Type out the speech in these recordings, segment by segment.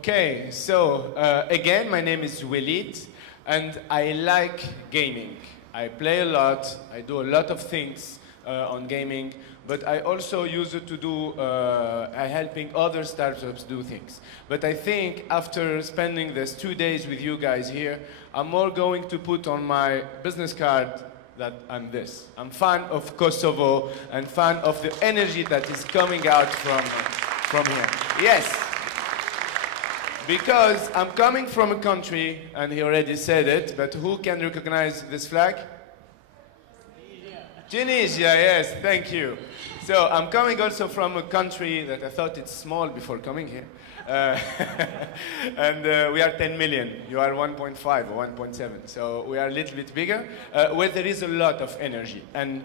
Okay, so again, my name is Walid, and I like gaming. I play a lot, I do a lot of things on gaming, but I also use it to do, helping other startups do things. But I think after spending these 2 days with you guys here, I'm more going to put on my business card that I'm this. I'm fan of Kosovo and fan of the energy that is coming out from here. Yes. Because I'm coming from a country, and he already said it, but who can recognize this flag? Tunisia, yes, thank you. So I'm coming also from a country that I thought it's small before coming here. And we are 10 million. You are 1.5 or 1.7. So we are a little bit bigger, where there is a lot of energy. And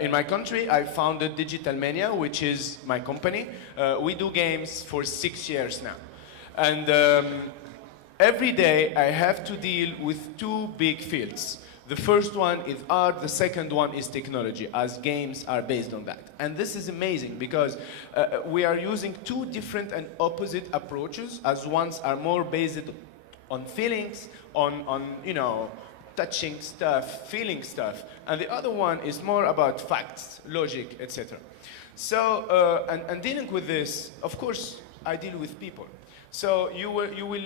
in my country, I founded Digitalmania, which is my company. We do games for 6 years now. And every day I have to deal with two big fields. The first one is art, the second one is technology, as games are based on that. And this is amazing because we are using two different and opposite approaches, as ones are more based on feelings, on you know, touching stuff, feeling stuff, and the other one is more about facts, logic, etc. So, and dealing with this, of course, I deal with people. So you will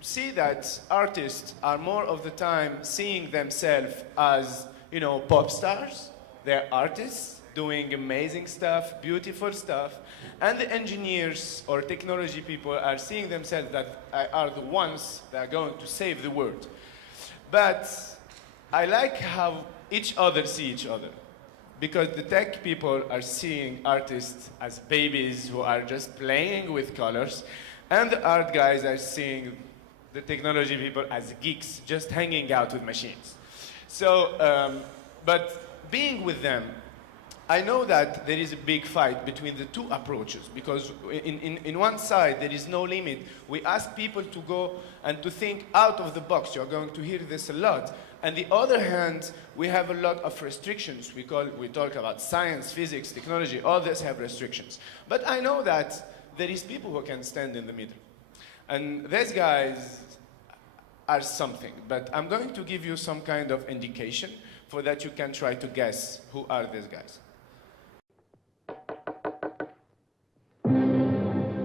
see that artists are more of the time seeing themselves as, you know, pop stars. They're artists doing amazing stuff, beautiful stuff, and the engineers or technology people are seeing themselves that are the ones that are going to save the world. But I like how each other see each other, because the tech people are seeing artists as babies who are just playing with colors, and the art guys are seeing the technology people as geeks, just hanging out with machines. So, but being with them, I know that there is a big fight between the two approaches, because in one side there is no limit. We ask people to go and to think out of the box. You're going to hear this a lot. On the other hand, we have a lot of restrictions. We talk about science, physics, technology, all this have restrictions. But I know that there is people who can stand in the middle. And these guys are something, but I'm going to give you some kind of indication for that you can try to guess who are these guys.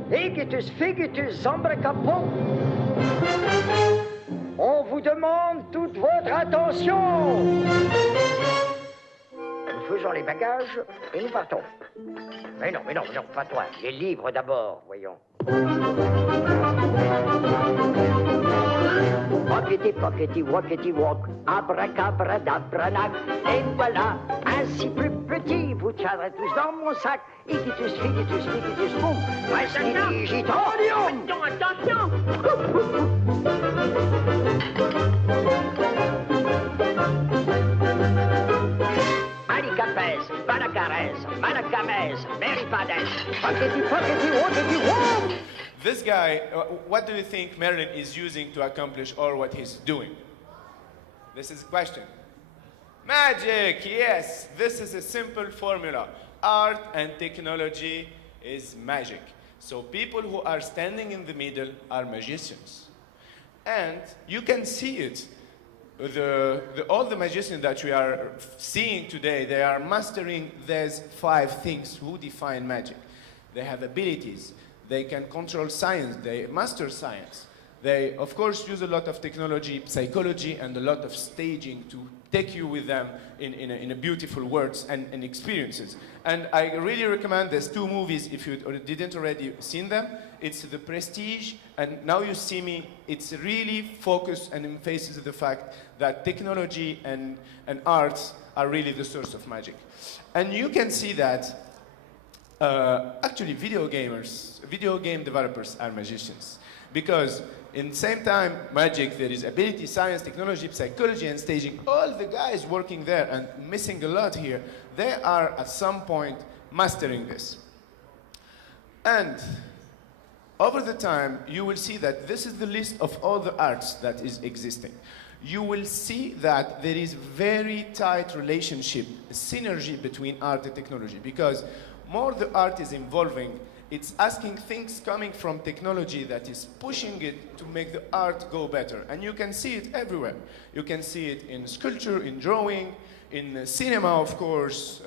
Egetus, figetus, zambracapon. On vous demande toute votre attention. Nous faisons les bagages et nous partons. Mais non, pas toi. Les livres d'abord, voyons. Pockety, pockety, walkety, walk, abracabradabra, et voilà, ainsi plus petit, vous tiendrez tous dans mon sac. Igitus, figitus, figitus, boum, voici Digitalium. Attention. Alicapes, Balacares, Malacames, Meripades, pockety, pockety, walkety, walk. This guy, what do you think Merlin is using to accomplish all what he's doing? This is the question. Magic, yes. This is a simple formula. Art and technology is magic. So people who are standing in the middle are magicians. And you can see it. All the magicians that we are seeing today, they are mastering these 5 things who define magic. They have abilities. They can control science, they master science. They, of course, use a lot of technology, psychology, and a lot of staging to take you with them in a beautiful words and experiences. And I really recommend these 2 movies if you didn't already seen them. It's The Prestige, and Now You See Me. It's really focused and emphasizes the fact that technology and arts are really the source of magic. And you can see that actually, video game developers are magicians. Because in the same time, magic, there is ability, science, technology, psychology, and staging. All the guys working there and missing a lot here, they are at some point mastering this. And over the time, you will see that this is the list of all the arts that is existing. You will see that there is very tight relationship, synergy between art and technology, because more the art is evolving, It's asking things coming from technology that is pushing it to make the art go better. And you can see it everywhere. You can see it in sculpture, in drawing, in cinema, of course,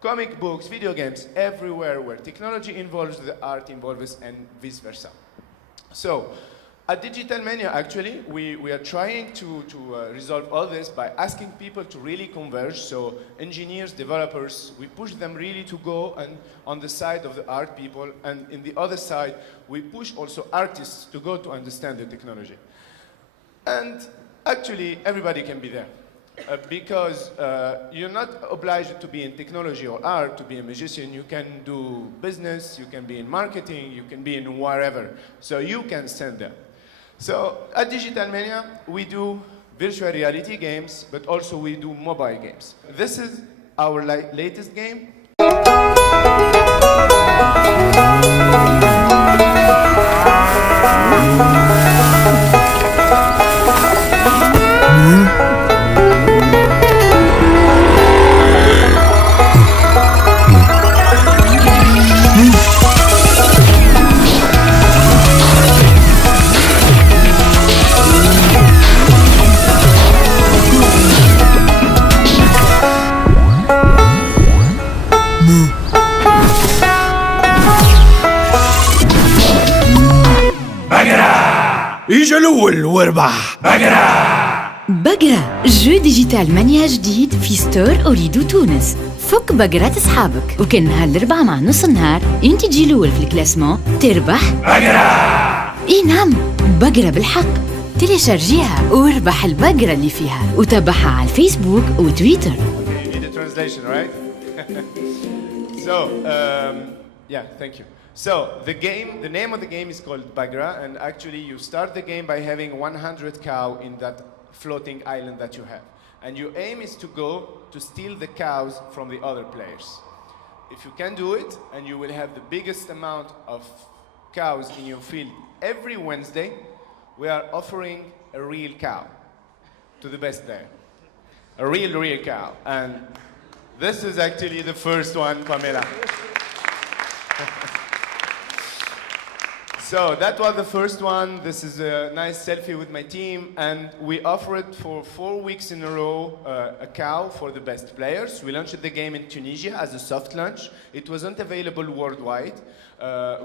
comic books, video games, everywhere where technology involves, the art involves, and vice versa. So, at Digitalmania, actually, we are trying to resolve all this by asking people to really converge. So engineers, developers, we push them really to go and on the side of the art people, and in the other side, we push also artists to go to understand the technology. And actually, everybody can be there. Because you're not obliged to be in technology or art to be a magician. You can do business, you can be in marketing, you can be in wherever. So you can stand there. So at Digitalmania, we do virtual reality games, but also we do mobile games. This is our latest game. اجا الاول واربح بقرة جو ديجيتال مانيا جديد في ستور أوريدو تونس. فك بقرات أصحابك وكان نهار الأربعاء مع نص النهار انت تجي الأول في الكلاسمون تربح بقرة. اي نعم بقرة بالحق. تيليشارجيها واربح البقرة اللي فيها وتابعها على الفيسبوك وتويتر. You need a translation, right? So, yeah, thank you. So, the name of the game is called Bagra, and actually you start the game by having 100 cow in that floating island that you have. And your aim is to go to steal the cows from the other players. If you can do it, and you will have the biggest amount of cows in your field every Wednesday, we are offering a real cow to the best player. A real cow. And this is actually the first one, Pamela. So that was the first one. This is a nice selfie with my team, and we offer it for 4 weeks in a row, a cow for the best players. We launched the game in Tunisia as a soft launch. It wasn't available worldwide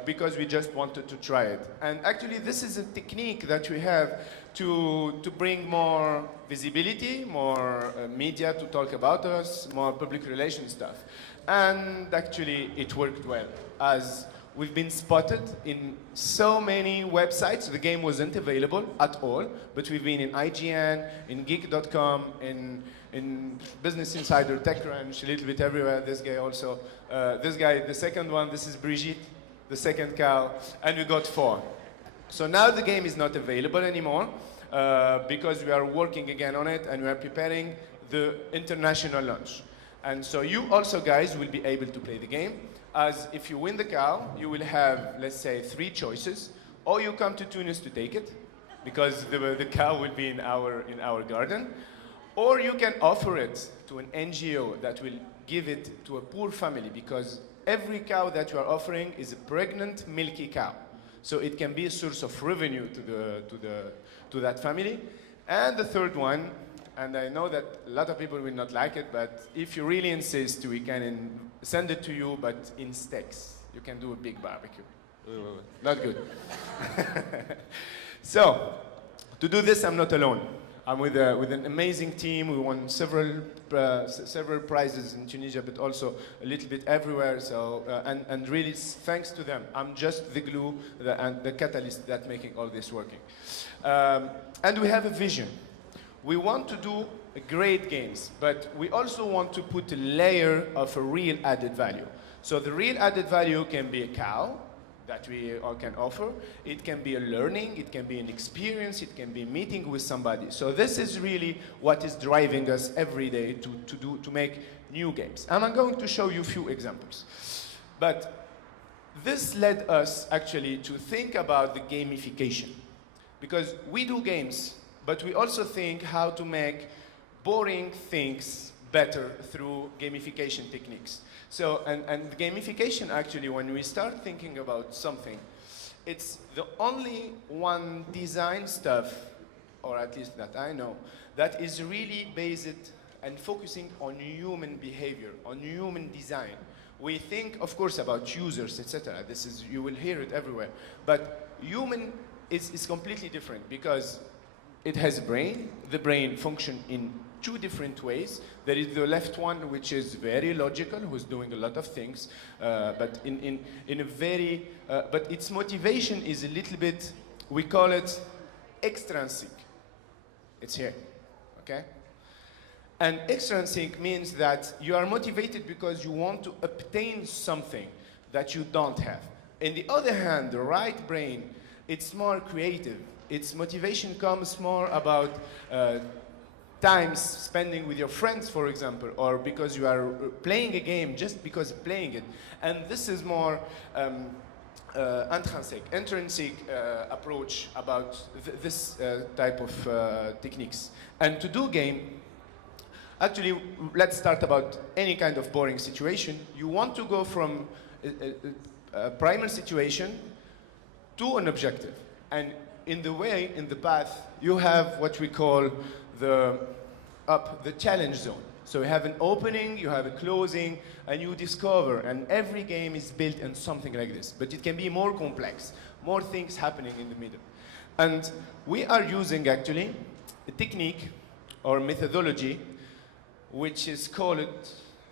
because we just wanted to try it. And actually, this is a technique that we have to bring more visibility, more media to talk about us, more public relations stuff. And actually, it worked well, as we've been spotted in so many websites. The game wasn't available at all, but we've been in IGN, in Geek.com, in Business Insider, TechCrunch, a little bit everywhere. This guy also. This guy, the second one, this is Brigitte, the second cow, and we got 4. So now the game is not available anymore because we are working again on it, and we are preparing the international launch. And so you also guys will be able to play the game. As if you win the cow, you will have, let's say, 3 choices. Or you come to Tunis to take it, because the cow will be in our garden. Or you can offer it to an NGO that will give it to a poor family, because every cow that you are offering is a pregnant, milky cow. So it can be a source of revenue to that family. And the third one, and I know that a lot of people will not like it, but if you really insist, we can send it to you, but in steaks. You can do a big barbecue. Not good. So, to do this, I'm not alone. I'm with an amazing team. We won several prizes in Tunisia, but also a little bit everywhere. So, and really, thanks to them, I'm just the glue and the catalyst that's making all this working. And we have a vision. We want to do great games, but we also want to put a layer of a real added value. So the real added value can be a cow that we can offer. It can be a learning, it can be an experience, it can be meeting with somebody. So this is really what is driving us every day to make new games. And I'm going to show you a few examples. But this led us actually to think about the gamification. Because we do games, but we also think how to make boring things better through gamification techniques. So, and gamification actually, when we start thinking about something, it's the only one design stuff, or at least that I know, that is really based and focusing on human behavior, on human design. We think, of course, about users, etc. This is, you will hear it everywhere. But human is completely different because it has a brain. The brain functions in two different ways. There is the left one, which is very logical, who's doing a lot of things, but in a very, but its motivation is a little bit, we call it extrinsic. It's here, okay? And extrinsic means that you are motivated because you want to obtain something that you don't have. On the other hand, the right brain, it's more creative. Its motivation comes more about time spending with your friends, for example, or because you are playing a game just because of playing it. And this is more intrinsic approach about this type of techniques. And to do game, actually, let's start about any kind of boring situation. You want to go from a primal situation to an objective. And in the way, in the path, you have what we call the challenge zone. So you have an opening, you have a closing, and you discover, and every game is built on something like this. But it can be more complex, more things happening in the middle. And we are using, actually, a technique or methodology which is called,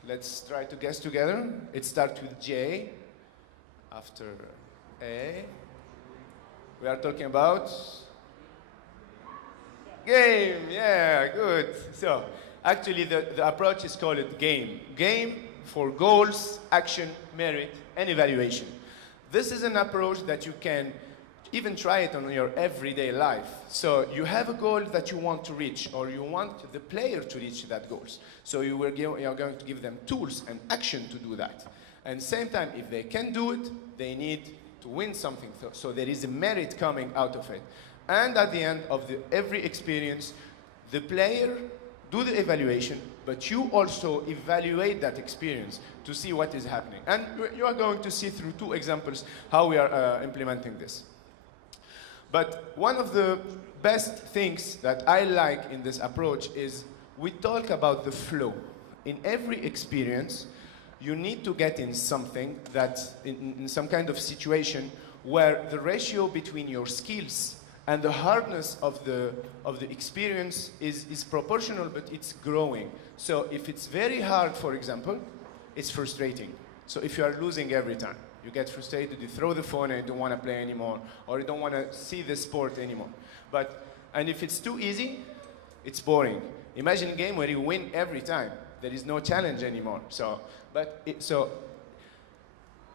let's try to guess together. It starts with J, after A. We are talking about game, yeah, good. So, actually the approach is called game. Game for goals, action, merit, and evaluation. This is an approach that you can even try it on your everyday life. So you have a goal that you want to reach, or you want the player to reach that goals. So you are going to give them tools and action to do that. And same time, if they can do it, they need to win something. So there is a merit coming out of it. And at the end of every experience, the player do the evaluation, but you also evaluate that experience to see what is happening. And you are going to see through two examples how we are implementing this. But one of the best things that I like in this approach is we talk about the flow. In every experience, you need to get in something that, in some kind of situation where the ratio between your skills and the hardness of the experience is proportional, but it's growing. So if it's very hard, for example, it's frustrating. So if you are losing every time, you get frustrated, you throw the phone and you don't want to play anymore, or you don't want to see the sport anymore. And if it's too easy, it's boring. Imagine a game where you win every time. There is no challenge anymore. So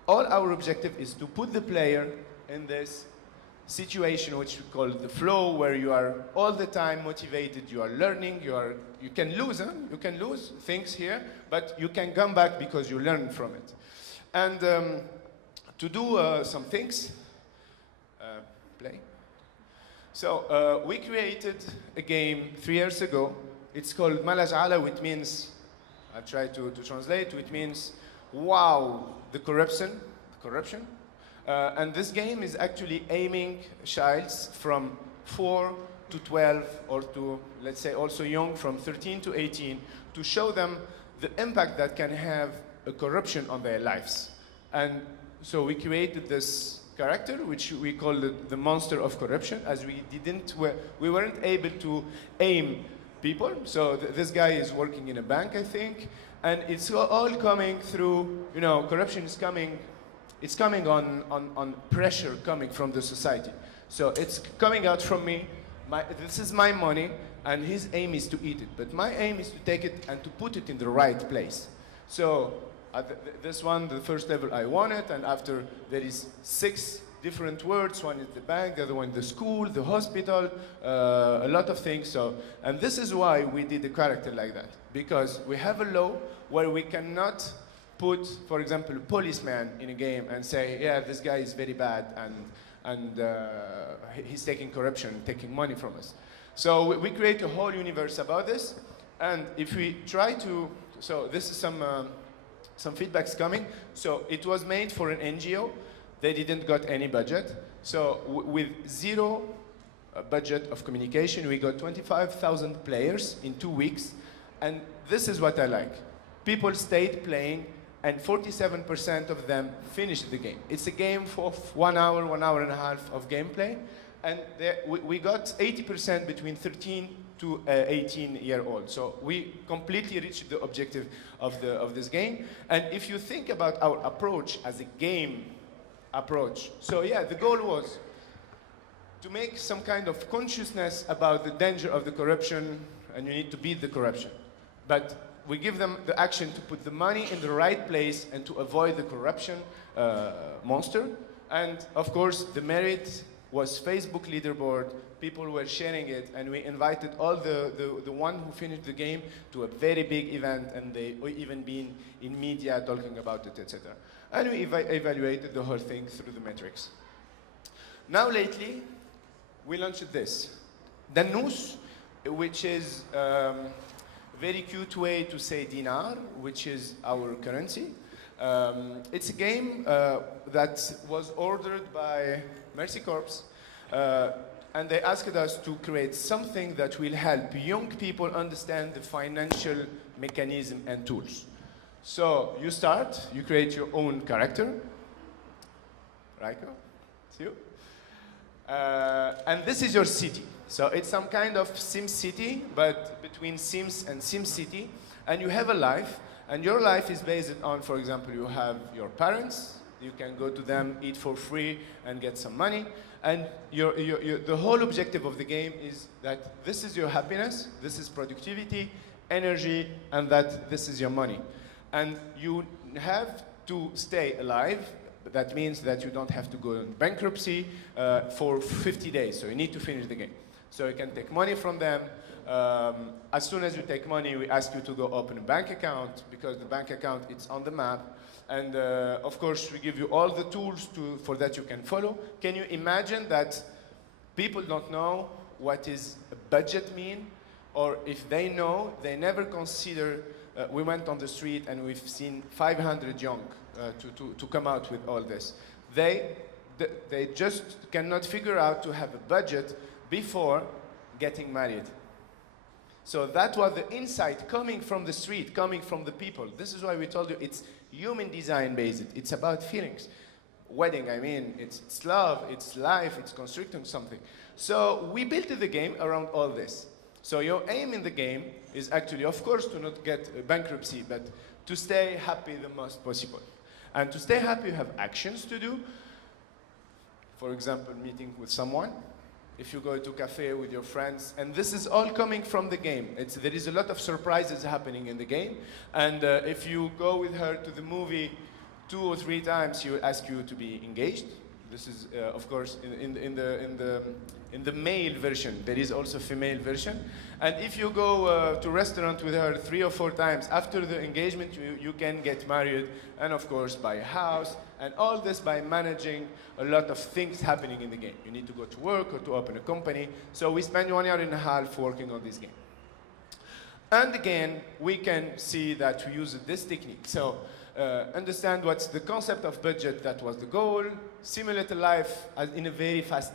all our objective is to put the player in this situation which we call the flow, where you are all the time motivated, you are learning, you can lose, you can lose things here, but you can come back because you learn from it. And to do some things, play. So we created a game 3 years ago. It's called Malajala, which means, I try to translate, which means, wow, the corruption. And this game is actually aiming childs from 4 to 12, or to, let's say, also young, from 13 to 18, to show them the impact that can have a corruption on their lives. And so we created this character, which we call the monster of corruption, as we weren't able to aim people. So this guy is working in a bank, I think, and it's all coming through, corruption is coming. It's coming on pressure coming from the society. So it's coming out from me. This is my money, and his aim is to eat it. But my aim is to take it and to put it in the right place. So this one, the first level, I won it, and after there is 6 different words. One is the bank, the other one the school, the hospital, a lot of things. So, and this is why we did a character like that, because we have a law where we cannot put, for example, a policeman in a game and say, yeah, this guy is very bad and he's taking corruption, taking money from us. So we create a whole universe about this, And if we try to, so this is some feedbacks coming. So it was made for an NGO. They didn't got any budget. So with zero budget of communication, we got 25,000 players in 2 weeks. And this is what I like. People stayed playing, and 47% of them finished the game. It's a game for 1 hour, 1 hour and a half of gameplay. And we got 80% between 13 to 18-year-old. So we completely reached the objective of this game. And if you think about our approach as a game approach, so yeah, the goal was to make some kind of consciousness about the danger of the corruption, and you need to beat the corruption. But we give them the action to put the money in the right place and to avoid the corruption monster. And of course, the merit was Facebook leaderboard. People were sharing it, and we invited all the one who finished the game to a very big event, and they even been in media talking about it, etc. And we evaluated the whole thing through the metrics. Now lately, we launched this, Dannous, which is very cute way to say dinar, which is our currency. It's a game that was ordered by Mercy Corps, and they asked us to create something that will help young people understand the financial mechanism and tools. So you start, you create your own character. Raiko, it's you. And this is your city. So it's some kind of Sim City, but between Sims and Sim City. And you have a life, and your life is based on, for example, you have your parents, you can go to them, eat for free, and get some money. And the whole objective of the game is that this is your happiness, this is productivity, energy, and that this is your money. And you have to stay alive. That means that you don't have to go in bankruptcy for 50 days. So you need to finish the game. So you can take money from them. As soon as you take money, we ask you to go open a bank account, because the bank account, it's on the map. And of course, we give you all the tools for that you can follow. Can you imagine that people don't know what is a budget mean? Or if they know, they never consider, we went on the street and we've seen 500 young to come out with all this. They just cannot figure out to have a budget before getting married. So that was the insight coming from the street, coming from the people. This is why we told you it's human design based. It's about feelings. Wedding, I mean, it's love, it's life, it's constructing something. So we built the game around all this. So your aim in the game is actually, of course, to not get bankruptcy, but to stay happy the most possible. And to stay happy, you have actions to do. For example, meeting with someone. If you go to a cafe with your friends, and this is all coming from the game. There is a lot of surprises happening in the game. And if you go with her to the movie 2 or 3 times, she will ask you to be engaged. This is, of course, in the male version. There is also a female version. And if you go to a restaurant with her 3 or 4 times, after the engagement, you can get married, and of course, buy a house, and all this by managing a lot of things happening in the game. You need to go to work or to open a company. So we spent 1.5 years working on this game. And again, we can see that we use this technique. So understand what's the concept of budget, that was the goal, simulate a life in a very fast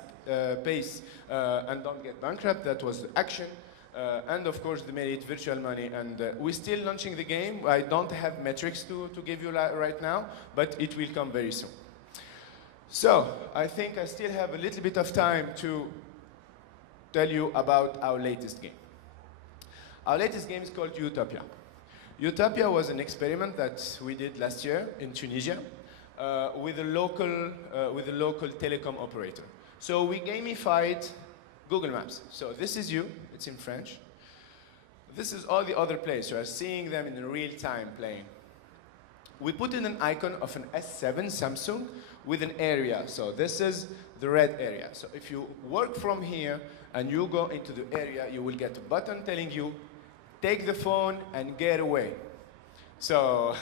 pace, and don't get bankrupt, that was the action. And of course, the merit, virtual money, and we're still launching the game. I don't have metrics to give you right now, but it will come very soon. So, I think I still have a little bit of time to tell you about our latest game. Our latest game is called Utopia. Utopia was an experiment that we did last year in Tunisia with a local telecom operator. So we gamified Google Maps. So this is you, it's in French. This is all the other players. You are seeing them in real time playing. We put in an icon of an S7 Samsung with an area. So this is the red area. So if you work from here and you go into the area, you will get a button telling you, take the phone and get away. So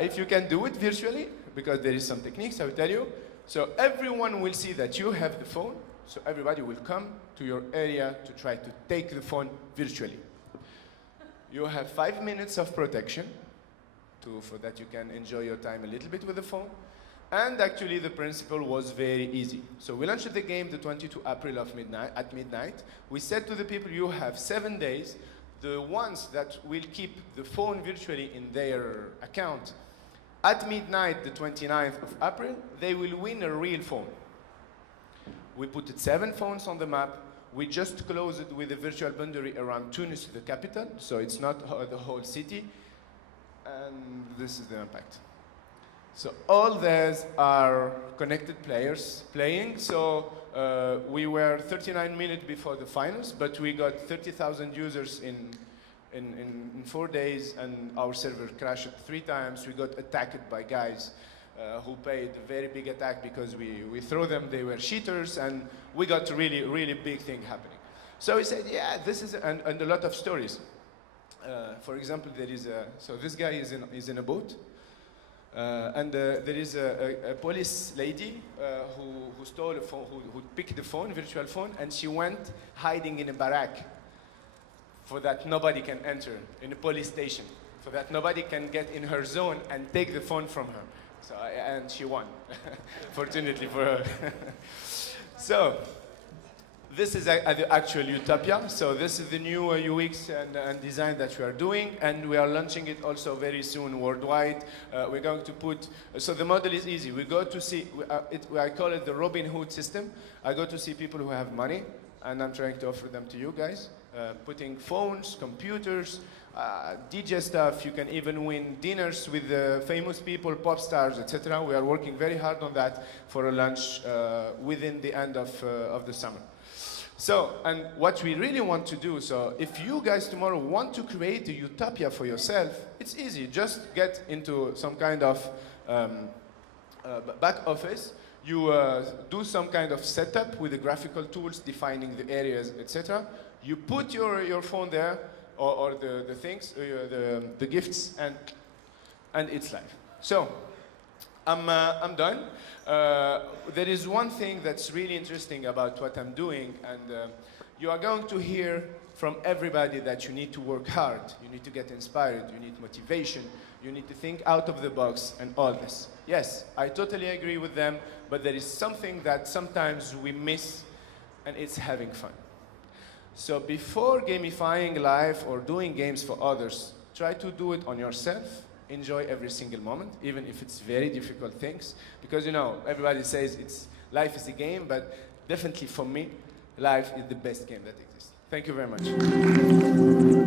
if you can do it virtually, because there is some techniques I will tell you. So everyone will see that you have the phone. So everybody will come to your area to try to take the phone virtually. You have 5 minutes of protection for that you can enjoy your time a little bit with the phone. And actually the principle was very easy. So we launched the game the 22 April at midnight. We said to the people, you have 7 days. The ones that will keep the phone virtually in their account, at midnight the 29th of April, they will win a real phone. We put 7 phones on the map. We just closed it with a virtual boundary around Tunis, the capital, so it's not the whole city. And this is the impact. So all these are connected players playing. So we were 39 minutes before the finals, but we got 30,000 users in 4 days, and our server crashed 3 times. We got attacked by guys who paid a very big attack because we threw them, they were cheaters, and we got a really, really big thing happening. So we said, yeah, this is, and a lot of stories. For example, there is so this guy is in a boat, and there is a police lady who stole a phone, who picked the phone, virtual phone, and she went hiding in a barrack for that nobody can enter, in a police station, for that nobody can get in her zone and take the phone from her. So, and she won, fortunately for her. So, this is the actual Utopia. So this is the new UX and design that we are doing, and we are launching it also very soon worldwide. We're going to put, so the model is easy. We go to see, I call it the Robin Hood system. I go to see people who have money, and I'm trying to offer them to you guys. Putting phones, computers, DJ stuff. You can even win dinners with famous people, pop stars, etc. We are working very hard on that for a launch within the end of the summer. So, and what we really want to do, so if you guys tomorrow want to create a utopia for yourself, it's easy. Just get into some kind of back office. You do some kind of setup with the graphical tools, defining the areas, etc. You put your phone there, or the things, the gifts, and it's live. So, I'm done. There is one thing that's really interesting about what I'm doing, and you are going to hear from everybody that you need to work hard, you need to get inspired, you need motivation, you need to think out of the box, and all this. Yes, I totally agree with them, but there is something that sometimes we miss, and it's having fun. So before gamifying life or doing games for others, try to do it on yourself. Enjoy every single moment, even if it's very difficult things. Because, you know, everybody says life is a game, but definitely for me, life is the best game that exists. Thank you very much.